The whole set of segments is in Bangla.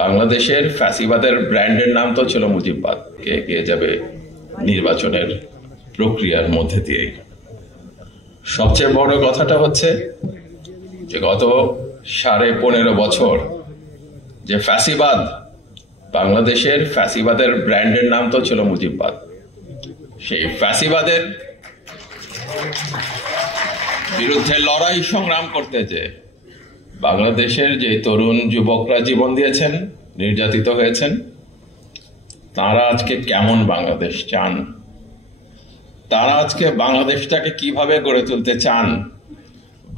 বাংলাদেশের ফ্যাসিবাদের ব্র্যান্ডের নাম তো ছিল মুজিববাদ। কে এগিয়ে যাবে নির্বাচনের প্রক্রিয়ার মধ্যে দিয়েই। সবচেয়ে বড় কথাটা হচ্ছে যে গত 15.5 বছর যে ফ্যাসিবাদ, বাংলাদেশের ফ্যাসিবাদের ব্র্যান্ডের নাম তো ছিল মুজিববাদ। সেই ফ্যাসিবাদের বিরুদ্ধে লড়াই সংগ্রাম করতে যে বাংলাদেশের যে তরুণ যুবকরা জীবন দিয়েছেন, নির্যাতিত হয়েছেন, তারা আজকে কেমন বাংলাদেশ চান, তারা আজকে বাংলাদেশটাকে কিভাবে গড়ে তুলতে চান,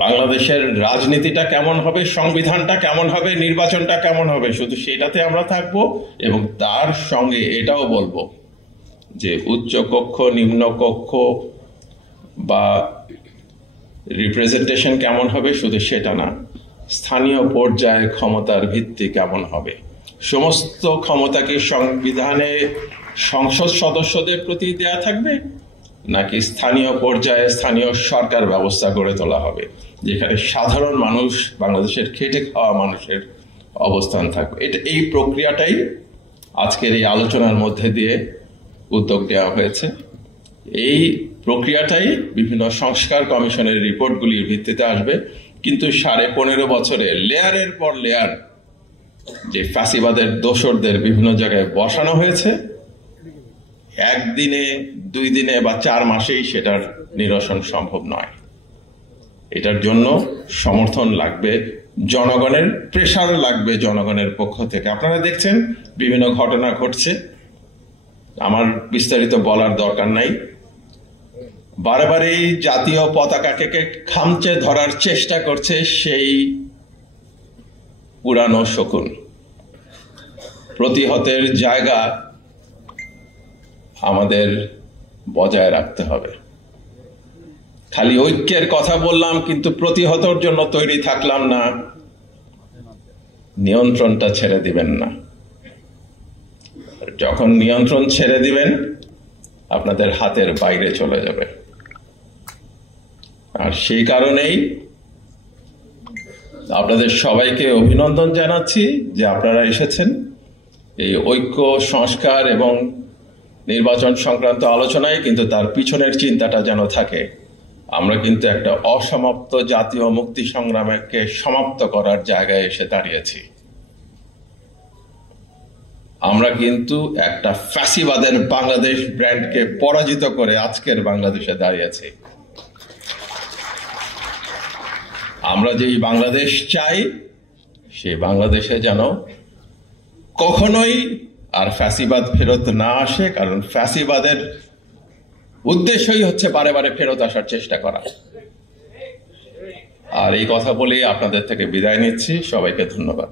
বাংলাদেশের রাজনীতিটা কেমন হবে, সংবিধানটা কেমন হবে, নির্বাচনটা কেমন হবে, শুধু সেটাতে আমরা থাকবো। এবং তার সঙ্গে এটাও বলবো যে উচ্চ কক্ষ, নিম্ন কক্ষ বা রিপ্রেজেন্টেশন কেমন হবে, শুধু সেটা না, স্থানীয় পর্যায়ে ক্ষমতার ভিত্তি কেমন হবে। সমস্ত ক্ষমতা কি সংবিধানে সংসদ সদস্যদের প্রতি দেয়া থাকবে, নাকি স্থানীয় পর্যায়ে স্থানীয় সরকার ব্যবস্থা গড়ে তোলা হবে, যেখানে সাধারণ মানুষ, বাংলাদেশের খেটে খাওয়া মানুষের অবস্থান থাকবে। এই প্রক্রিয়াটাই আজকের এই আলোচনার মধ্যে দিয়ে উদ্যোগ নেওয়া হয়েছে। এই প্রক্রিয়াটাই বিভিন্ন সংস্কার কমিশনের রিপোর্টগুলির ভিত্তিতে আসবে। কিন্তু 15.5 বছরে লেয়ারের পর লেয়ার যে ফ্যাসিবাদের দোসরদের বিভিন্ন জায়গায় বসানো হয়েছে, একদিনে, 2 দিনে বা 4 মাসেই সেটার নিরসন সম্ভব নয়। এটার জন্য সমর্থন লাগবে, জনগণের প্রেসার লাগবে জনগণের পক্ষ থেকে। আপনারা দেখছেন বিভিন্ন ঘটনা ঘটছে, আমার বিস্তারিত বলার দরকার নাই। বারবারই জাতীয় পতাকাকে খামচে ধরার চেষ্টা করছে সেই পুরানো শকুন। প্রতিহতের জায়গা আমাদের বজায় রাখতে হবে। খালি ঐক্যের কথা বললাম কিন্তু প্রতিহতর জন্য তৈরি থাকলাম না, নিয়ন্ত্রণটা ছেড়ে দিবেন না। যখন নিয়ন্ত্রণ ছেড়ে দিবেন, আপনাদের হাতের বাইরে চলে যাবে। আর সেই কারণেই আপনাদের সবাইকে অভিনন্দন জানাচ্ছি যে আপনারা এসেছেন। এই ঐক্য, সংস্কার এবং নির্বাচন সংক্রান্ত আলোচনায় কিন্তু তার পিছনের চিন্তাটা যেন থাকে, আমরা কিন্তু একটা অসমাপ্ত জাতীয় মুক্তি সংগ্রামকে সমাপ্ত করার জায়গায় এসে দাঁড়িয়েছি। আমরা কিন্তু একটা ফ্যাসিবাদের বাংলাদেশ ব্র্যান্ডকে পরাজিত করে আজকের বাংলাদেশে দাঁড়িয়েছি। আমরা যেই বাংলাদেশ চাই, সেই বাংলাদেশে যেন কখনোই আর ফ্যাসিবাদ ফেরত না আসে, কারণ ফ্যাসিবাদের উদ্দেশ্যই হচ্ছে বারে বারে ফেরত আসার চেষ্টা করা। আর এই কথা বলেই আপনাদের থেকে বিদায় নিচ্ছি। সবাইকে ধন্যবাদ।